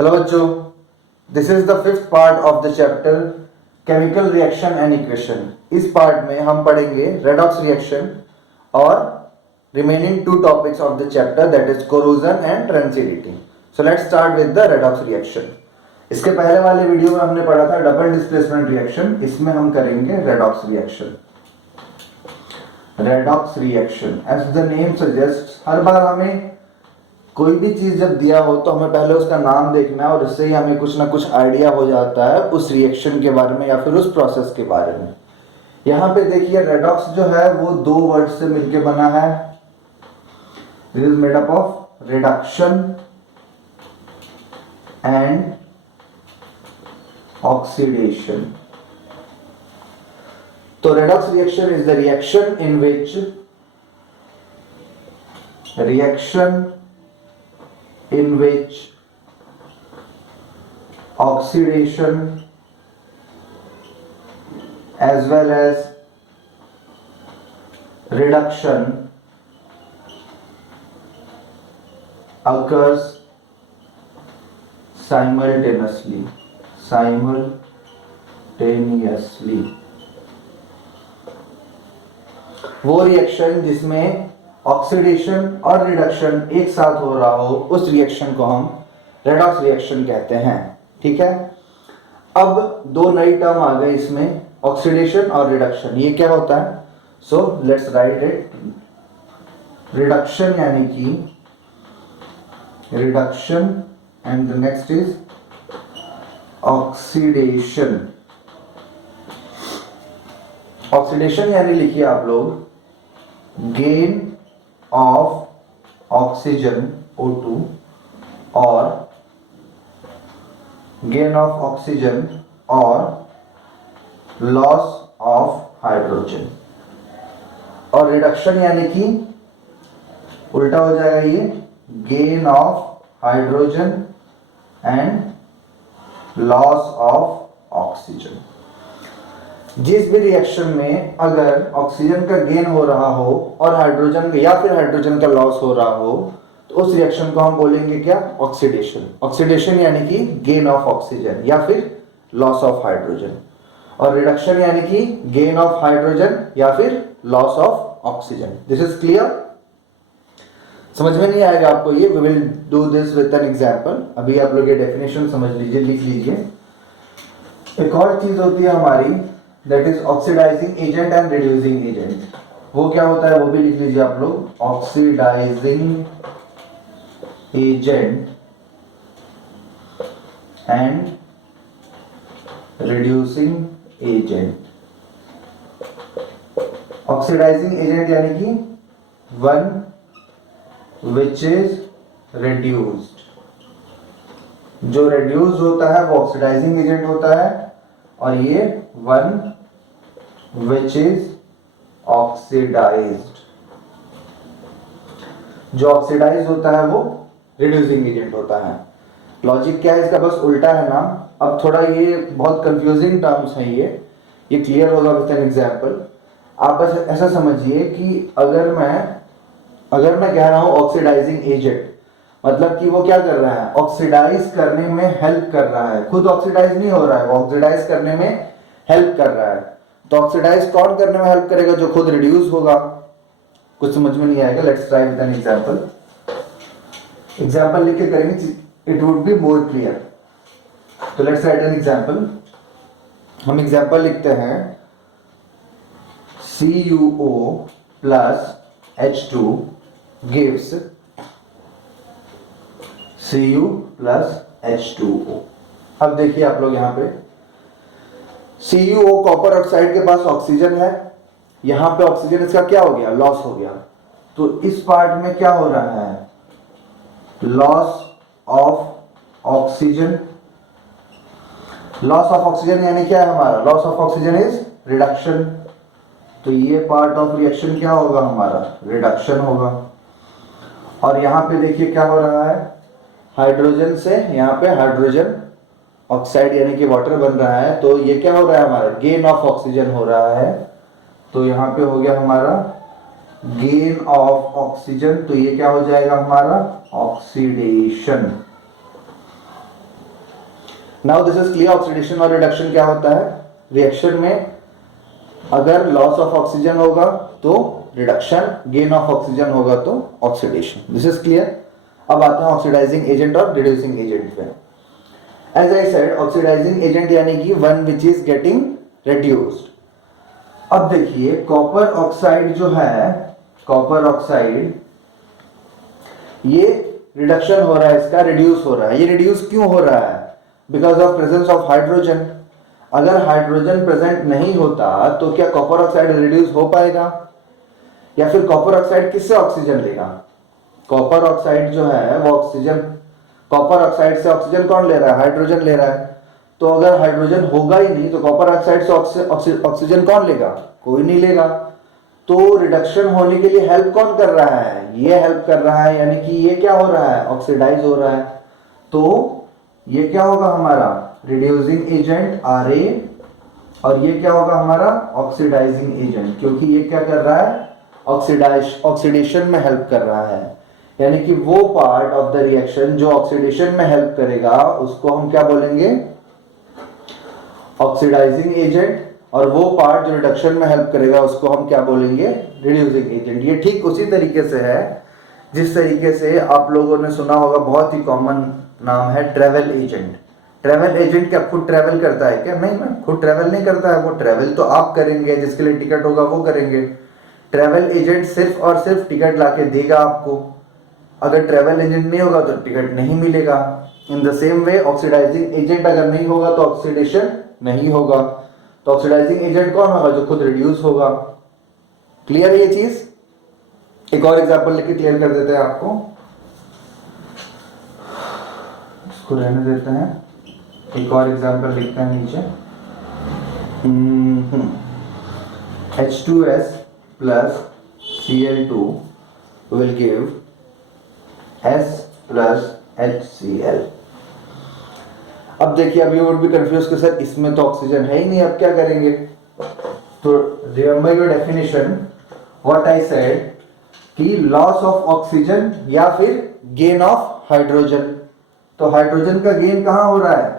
Hello बच्चों, this is the fifth part of the chapter chemical reaction and equation. इस part में हम पढ़ेंगे रेडॉक्स रिएक्शन और remaining to topics of the chapter that is corrosion and transitivity. So let's start with the redox reaction. इसके पहले वाले video में हमने पढ़ा था डबल डिस्प्लेसमेंट रिएक्शन, इसमें हम करेंगे redox reaction. Redox reaction as the name suggest, हर बार हमें कोई भी चीज जब दिया हो तो हमें पहले उसका नाम देखना है और इससे ही हमें कुछ ना कुछ आइडिया हो जाता है उस रिएक्शन के बारे में या फिर उस प्रोसेस के बारे में। यहाँ पे देखिए रेडॉक्स जो है वो दो वर्ड से मिलके बना है। This is made up of reduction and oxidation. तो redox reaction is the reaction in which oxidation as well as reduction occurs simultaneously. वो रिएक्शन जिसमें ऑक्सीडेशन और रिडक्शन एक साथ हो रहा हो उस रिएक्शन को हम रेडॉक्स रिएक्शन कहते हैं। ठीक है, अब दो नई टर्म आ गए इसमें, ऑक्सीडेशन और रिडक्शन। ये क्या होता है? So let's write it. Reduction यानी कि reduction and the next is oxidation. Oxidation यानी लिखिए आप लोग गेन ऑफ ऑक्सीजन O2 और गेन ऑफ ऑक्सीजन और लॉस ऑफ हाइड्रोजन। और रिडक्शन यानी कि उल्टा हो जाएगा, ये gain of hydrogen and loss of oxygen. जिस भी रिएक्शन में अगर ऑक्सीजन का गेन हो रहा हो और हाइड्रोजन या फिर हाइड्रोजन का लॉस हो रहा हो तो उस रिएक्शन को हम बोलेंगे क्या? ऑक्सीडेशन। ऑक्सीडेशन यानी कि गेन ऑफ ऑक्सीजन या फिर लॉस ऑफ हाइड्रोजन, और रिडक्शन यानी कि गेन ऑफ हाइड्रोजन या फिर loss of oxygen. This is clear? समझ में नहीं आएगा आपको ये? We will do this with an example. अभी आप लोग ये डेफिनेशन समझ लीजिए, लिख लीजिए। एक और चीज होती है हमारी, that is oxidising agent and reducing agent. वो क्या होता है वो भी लिख लीजिए आप लोग। Oxidising agent and reducing agent. Oxidising agent यानी कि वन विच इज रिड्यूस्ड। जो रिड्यूस होता है वो ऑक्सीडाइजिंग एजेंट होता है और ये वन विच इज ऑक्सीडाइज्ड। जो ऑक्सीडाइज होता है वो रिड्यूसिंग एजेंट होता है। लॉजिक क्या है इसका? बस उल्टा है नाम। अब थोड़ा ये बहुत कंफ्यूजिंग टर्म्स हैं, ये क्लियर होगा विद एन एग्जांपल। आप बस ऐसा समझिए कि अगर मैं कह रहा हूं ऑक्सीडाइजिंग एजेंट, मतलब कि वो क्या कर रहा है? ऑक्सीडाइज करने में हेल्प कर रहा है। खुद ऑक्सीडाइज नहीं हो रहा है, वो ऑक्सीडाइज करने में हेल्प कर रहा है। तो ऑक्सीडाइज कौन करने में हेल्प करेगा? जो खुद रिड्यूस होगा। कुछ समझ में नहीं आएगा? Let's try with an example. Example लिख के करेंगे, it would be more clear. तो लेट्स राइट एन एग्जांपल। हम एग्जांपल लिखते हैं CuO plus H2 gives Cu plus H2O। अब देखिए आप लोग यहाँ पे CuO कॉपर ऑक्साइड के पास ऑक्सीजन है, यहाँ पे ऑक्सीजन इसका क्या हो गया? लॉस हो गया। तो इस पार्ट में क्या हो रहा है? Loss of oxygen. Loss of oxygen यानी क्या है हमारा? Loss of oxygen is reduction. तो ये पार्ट ऑफ रिएक्शन क्या होगा हमारा? रिडक्शन होगा। और यहाँ पे देखिए क्या हो रहा है? हाइड्रोजन से यहाँ पे हाइड्रोजन ऑक्साइड यानी कि वाटर बन रहा है। तो ये क्या हो रहा है हमारा? गेन ऑफ ऑक्सीजन हो रहा है। तो यहाँ पे हो गया हमारा गेन ऑफ ऑक्सीजन, तो ये क्या हो जाएगा हमारा oxidation. Now this is clear. Oxidation और रिडक्शन क्या होता है? रिएक्शन में अगर लॉस ऑफ ऑक्सीजन होगा तो रिडक्शन, गेन ऑफ ऑक्सीजन होगा तो ऑक्सीडेशन। This is clear. अब आते हैं ऑक्सीडाइजिंग एजेंट और रिड्यूसिंग एजेंट पे। As I said, oxidising agent यानी कि one which is getting reduced. अब देखिए कॉपर ऑक्साइड जो है, कॉपर ऑक्साइड, ये रिडक्शन हो रहा है, इसका रिड्यूस हो रहा है। ये रिड्यूस क्यों हो रहा है? Because of presence of hydrogen. अगर हाइड्रोजन प्रेजेंट नहीं होता तो क्या कॉपर ऑक्साइड रिड्यूस हो पाएगा? या फिर कॉपर ऑक्साइड किससे ऑक्सीजन लेगा? कॉपर ऑक्साइड जो है वो ऑक्सीजन, कॉपर ऑक्साइड से ऑक्सीजन कौन ले रहा है? हाइड्रोजन ले रहा है। तो अगर हाइड्रोजन होगा ही नहीं तो कॉपर ऑक्साइड से ऑक्सीजन कौन लेगा? कोई नहीं लेगा। तो रिडक्शन होने के लिए हेल्प कौन कर रहा है? ये हेल्प कर रहा है, यानी कि ये क्या हो रहा है? ऑक्सीडाइज हो रहा है। तो ये क्या होगा हमारा? रिड्यूसिंग एजेंट Ra, और ये क्या होगा हमारा? ऑक्सीडाइजिंग एजेंट, क्योंकि ये क्या कर रहा है? ऑक्सीडेशन में हेल्प कर रहा है। यानी कि वो पार्ट ऑफ द रिएक्शन जो ऑक्सीडेशन में हेल्प करेगा उसको हम क्या बोलेंगे? Oxidising agent. और वो पार्ट जो रिडक्शन में हेल्प करेगा उसको हम क्या बोलेंगे? Reducing agent. ये ठीक उसी तरीके से है जिस तरीके से आप लोगों ने सुना होगा, बहुत ही कॉमन नाम है ट्रैवल एजेंट। ट्रैवल एजेंट क्या खुद ट्रैवल करता है क्या? नहीं, मैं खुद ट्रैवल नहीं करता है। वो ट्रैवल तो आप करेंगे, जिसके लिए टिकट होगा वो करेंगे। ट्रैवल एजेंट सिर्फ और सिर्फ टिकट लाके देगा आपको। अगर ट्रैवल एजेंट नहीं होगा तो टिकट नहीं मिलेगा। In the same way oxidising agent अगर नहीं होगा तो ऑक्सीडेशन नहीं होगा। तो ऑक्सीडाइजिंग एजेंट कौन होगा? जो खुद रिड्यूस होगा। क्लियर है ये चीज? एक और एग्जांपल लेके क्लियर कर देते हैं आपको, इसको रहने देते हैं। एक और एग्जांपल लिखते हैं नीचे। H2S plus Cl2 will give S plus HCl। अब देखिए, अब यू वुड बी कंफ्यूज कि सर इसमें तो ऑक्सीजन है ही नहीं, अब क्या करेंगे? तो remember your definition, what I said कि लॉस ऑफ ऑक्सीजन या फिर गेन ऑफ हाइड्रोजन। तो हाइड्रोजन का गेन कहां हो रहा है?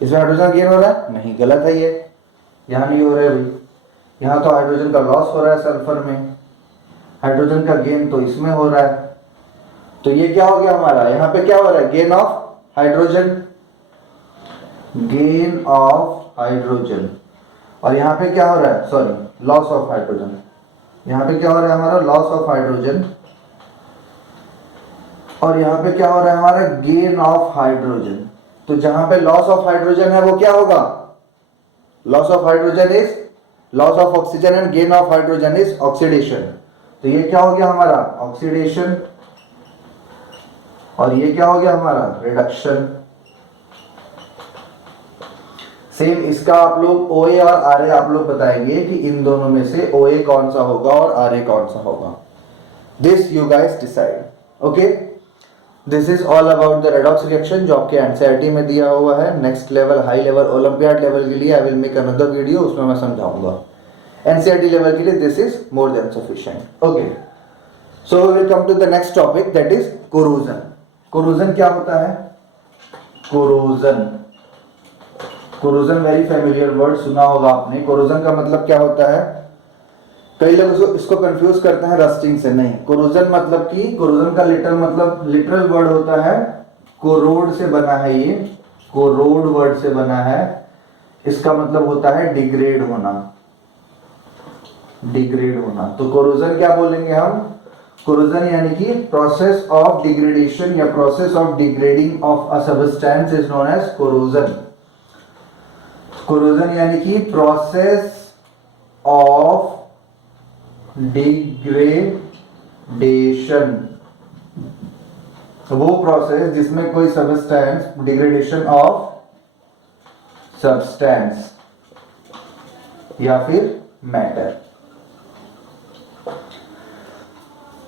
इसमें हाइड्रोजन गेन हो रहा है? नहीं, गलत है ये। यहां नहीं हो रहा है भाई, यहां तो हाइड्रोजन का लॉस हो रहा है सल्फर में। हाइड्रोजन का गेन तो इसमें हो रहा है। तो ये क्या हो गया हमारा? यहां पे क्या हो रहा है? Gain of hydrogen, gain of hydrogen. और यहां पे क्या हो रहा है? Sorry, loss of hydrogen. यहां पे क्या हो रहा है हमारा? Loss of hydrogen. और यहां पे क्या हो रहा है हमारा? Gain of hydrogen. तो जहां पे लॉस ऑफ हाइड्रोजन है वो क्या होगा? Loss of hydrogen is loss of oxygen and gain of hydrogen is oxidation. तो ये क्या हो गया हमारा? ऑक्सीडेशन। और ये क्या हो गया हमारा? रिडक्शन। सेम इसका आप लोग OA और RA आप लोग बताएंगे कि इन दोनों में से OA कौन सा होगा और RA कौन सा होगा। This you guys decide. Okay, this is all about the redox reaction जो आपके एनसीईआरटी में दिया हुआ है। Next level, high level, olympiad level के लिए I will make another video, उसमें मैं समझाऊंगा। एनसीईआरटी लेवल के लिए this is more than sufficient. Okay, so we will come to the next topic, that is corrosion. Corrosion क्या होता है? Corrosion, corrosion very familiar word, सुना होगा आपने। कोरोजन का मतलब क्या होता है? कई लोग इसको कंफ्यूज करते हैं रस्टिंग से। नहीं, कोरोजन मतलब कि कोरोजन का लिटरल वर्ड होता है कोरोड से बना है। ये कोरोड वर्ड से बना है। इसका मतलब होता है डिग्रेड होना, डिग्रेड होना। तो कोरोजन क्या बोलेंगे हम? कोरोजन यानी कि प्रोसेस ऑफ डिग्रेडेशन या process of degrading of a substance is known as corrosion. Corrosion यानी कि प्रोसेस ऑफ डिग्रेडेशन, वो प्रोसेस जिसमें कोई सब्सटेंस, डिग्रेडेशन ऑफ सब्सटेंस या फिर मैटर,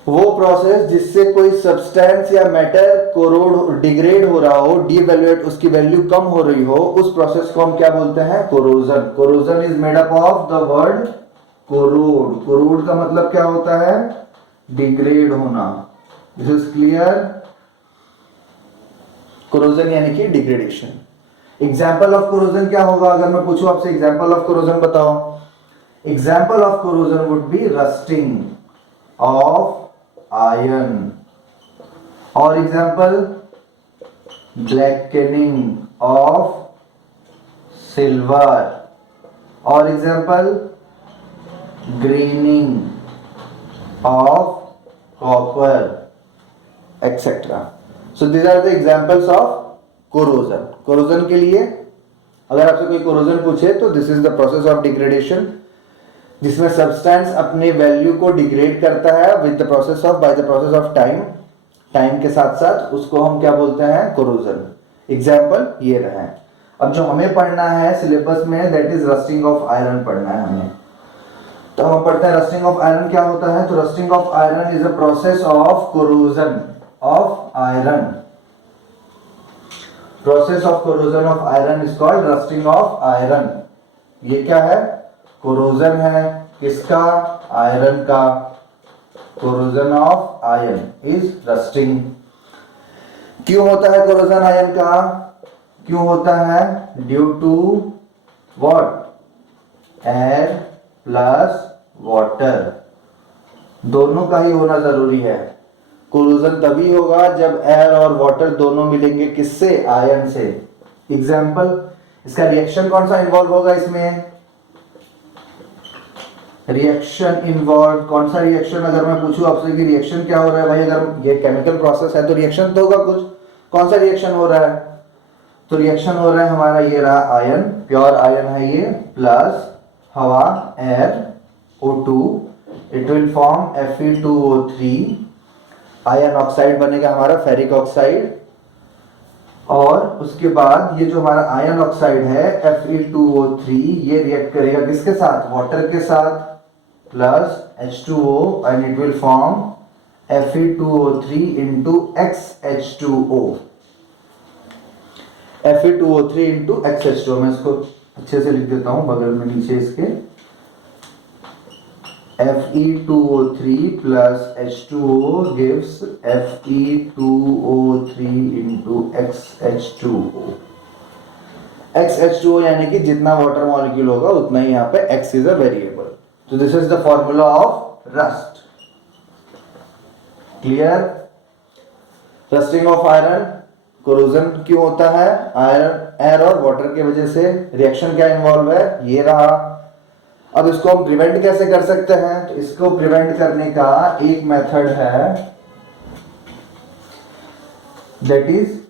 वो प्रोसेस जिससे कोई सब्सटेंस या मैटर कोरोड, डिग्रेड हो रहा हो, डीवैल्यूएट, उसकी वैल्यू कम हो रही हो, उस प्रोसेस को हम क्या बोलते हैं? Corrosion. Corrosion is made up of the word corrode. Corrode का मतलब क्या होता है? डिग्रेड होना। This is clear? कोरोजन यानी कि डिग्रेडेशन। एग्जाम्पल ऑफ कोरोजन क्या होगा? अगर मैं पूछूं आपसे एग्जाम्पल ऑफ कोरोजन बताओ। Example of corrosion would be rusting of iron, और एग्जाम्पल ब्लैकनिंग ऑफ सिल्वर, और example greening of copper, etcetera. So these are the examples of corrosion. Corrosion के लिए अगर आपसे कोई कोरोजन पूछे तो this is the process of degradation, जिसमें सब्सटेंस अपने वैल्यू को डिग्रेड करता है with the process of by the process of time, time के साथ साथ, उसको हम क्या बोलते हैं? कोरोजन। एग्जाम्पल ये रहे। अब जो हमें पढ़ना है सिलेबस में that is rusting of iron पढ़ना है हमें। तो हम पढ़ते हैं रस्टिंग ऑफ आयरन क्या होता है। तो rusting of iron is a process of corrosion of iron. Process of corrosion of iron is called rusting of iron. ये क्या है? कोरोजन है। किसका? आयरन का। Corrosion of iron is rusting. क्यों होता है कोरोजन आयरन का? क्यों होता है? Due to what? Air plus water, दोनों का ही होना जरूरी है। कोरोजन तभी होगा जब एयर और वाटर दोनों मिलेंगे। किससे? आयरन से। एग्जाम्पल, इसका रिएक्शन कौन सा इन्वॉल्व होगा इसमें? रिएक्शन इन्वॉल्व, कौन सा रिएक्शन? अगर मैं पूछूं आपसे कि रिएक्शन क्या हो रहा है भाई, अगर ये केमिकल प्रोसेस है तो रिएक्शन तो होगा कुछ। कौन सा रिएक्शन हो रहा है? तो रिएक्शन हो रहा है हमारा, ये रहा आयरन, प्योर आयरन है ये, प्लस हवा, air, O2, it will form Fe2O3, iron oxide बनेगा हमारा, फेरिक ऑक्साइड। और उसके बाद ये जो हमारा आयरन ऑक्साइड है Fe2O3, ये रिएक्ट करेगा किसके साथ? वाटर के साथ, plus H2O, and it will form Fe2O3 into XH2O। Fe2O3 into XH2O, मैं इसको अच्छे से लिख देता हूं बगल में नीचे इसके। Fe2O3 plus H2O gives Fe2O3 into XH2O। XH2O यानी कि जितना वाटर मॉलिक्यूल होगा उतना ही यहाँ पे X इज अ वेरिएबल। तो this is the formula of rust. Clear? Rusting of iron, corrosion क्यों होता है? आयरन, एयर और वाटर की वजह से। रिएक्शन क्या इन्वॉल्व है? ये रहा। अब इसको हम प्रिवेंट कैसे कर सकते हैं? तो इसको प्रिवेंट करने का एक मेथड है, दैट इज,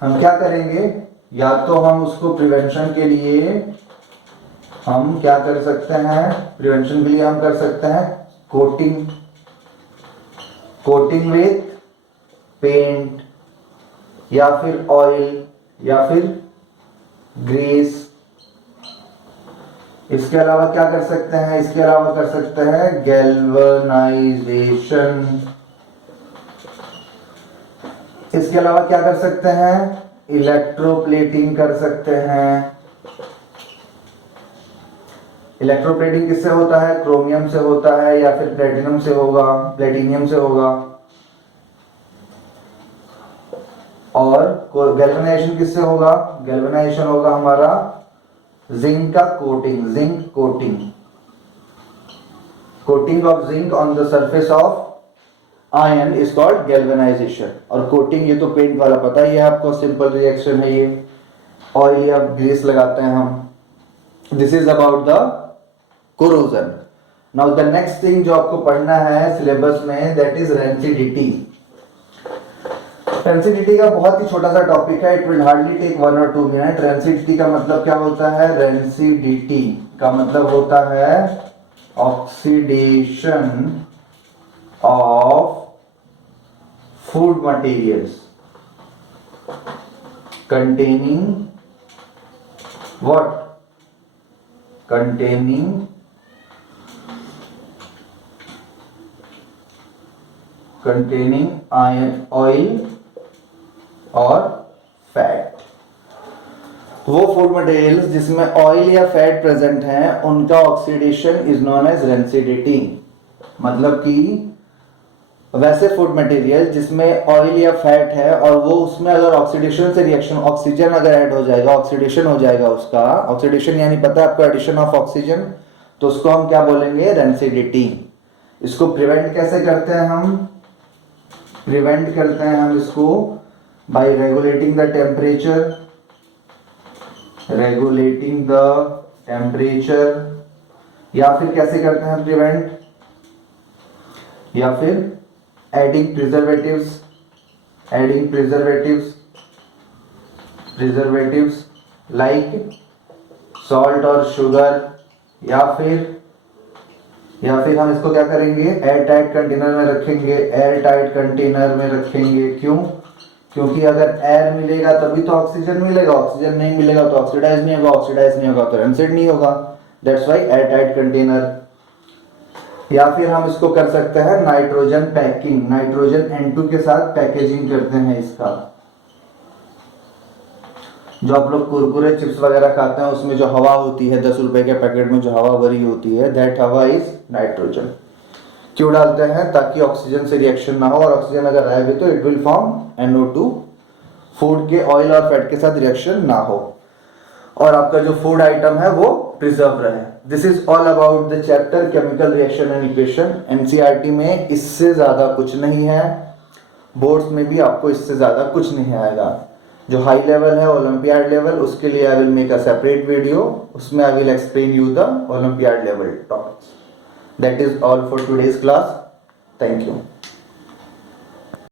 हम क्या करेंगे, या तो हम उसको प्रिवेंशन के लिए हम क्या कर सकते हैं? प्रिवेंशन के लिए हम कर सकते हैं कोटिंग, कोटिंग विथ पेंट, या फिर ऑयल, या फिर ग्रीस। इसके अलावा क्या कर सकते हैं? इसके अलावा कर सकते हैं गैल्वनाइजेशन। इसके अलावा क्या कर सकते हैं? इलेक्ट्रोप्लेटिंग कर सकते हैं। इलेक्ट्रोप्लेटिंग किससे होता है? क्रोमियम से होता है, या फिर प्लेटिनम से होगा, प्लेटिनियम से होगा। और गैल्वनाइजेशन किससे होगा? गैल्वनाइजेशन होगा हमारा जिंक का coating, zinc coating, coating of zinc on the surface of iron is called galvanisation. और कोटिंग ये तो पेंट वाला पता ही है आपको, सिंपल रिएक्शन है ये, ऑयल या ग्रीस लगाते हैं हम। This is about the corrosion. Now the next thing जो आपको पढ़ना है सिलेबस में, दैट इज रेंसिडिटी। रेंसिडिटी का बहुत ही छोटा सा टॉपिक है, it will hardly take 1 or 2 minute. Rancidity का मतलब क्या होता है? रेंसिडिटी का मतलब होता है oxidation of food materials containing what? Containing iron, oil और फैट। वो फूड मटेरियल्स जिसमें ऑयल या फैट प्रेजेंट हैं उनका oxidation is known as rancidity. मतलब कि वैसे फूड मटेरियल जिसमें ऑयल या फैट है और वो उसमें अगर ऑक्सीडेशन से रिएक्शन, ऑक्सीजन अगर ऐड हो जाएगा, ऑक्सीडेशन हो जाएगा उसका, ऑक्सीडेशन यानी पता है आपको एडिशन ऑफ ऑक्सीजन, तो उसको हम क्या बोलेंगे, रेंसिडिटी। इसको प्रिवेंट कैसे करते हैं हम, प्रिवेंट करते हैं हम इसको bye regulating the temperature, regulating the temperature, या फिर कैसे करते हैं प्रिवेंट, या फिर adding preservatives, adding preservatives like salt और शुगर, या फिर हम इसको क्या करेंगे, एयर टाइट कंटेनर में रखेंगे, एयर टाइट कंटेनर में रखेंगे। क्यों, क्योंकि अगर एयर मिलेगा तभी तो ऑक्सीजन मिलेगा, ऑक्सीजन नहीं मिलेगा तो ऑक्सीडाइज नहीं होगा, ऑक्सीडाइज नहीं होगा तो रेंसिड नहीं होगा, that's why air tight container. या फिर हम इसको कर सकते हैं नाइट्रोजन पैकिंग, नाइट्रोजन N2 के साथ पैकेजिंग करते हैं इसका। जो आप लोग कुरकुरे चिप्स वगैरह खाते हैं उसमें जो हवा होती है 10 रुपए के पैकेट में जो हवा भरी होती है, दैट हवा इज नाइट्रोजन। क्यों डालते हैं, ताकि ऑक्सीजन से रिएक्शन ना हो, और ऑक्सीजन अगर रहे भी तो it will form NO2, food के ऑयल और फैट के साथ रिएक्शन ना हो और आपका जो फूड आइटम है वो प्रिजर्व रहे। This is all about the chapter chemical reaction and equation. NCERT में इससे ज्यादा कुछ नहीं है, बोर्ड्स में भी आपको इससे ज्यादा कुछ नहीं आएगा। जो हाई लेवल है ओलंपियाड लेवल, उसके लिए I will make a separate video, उसमें I will explain you the olympiad level topics. That is all for today's class. Thank you.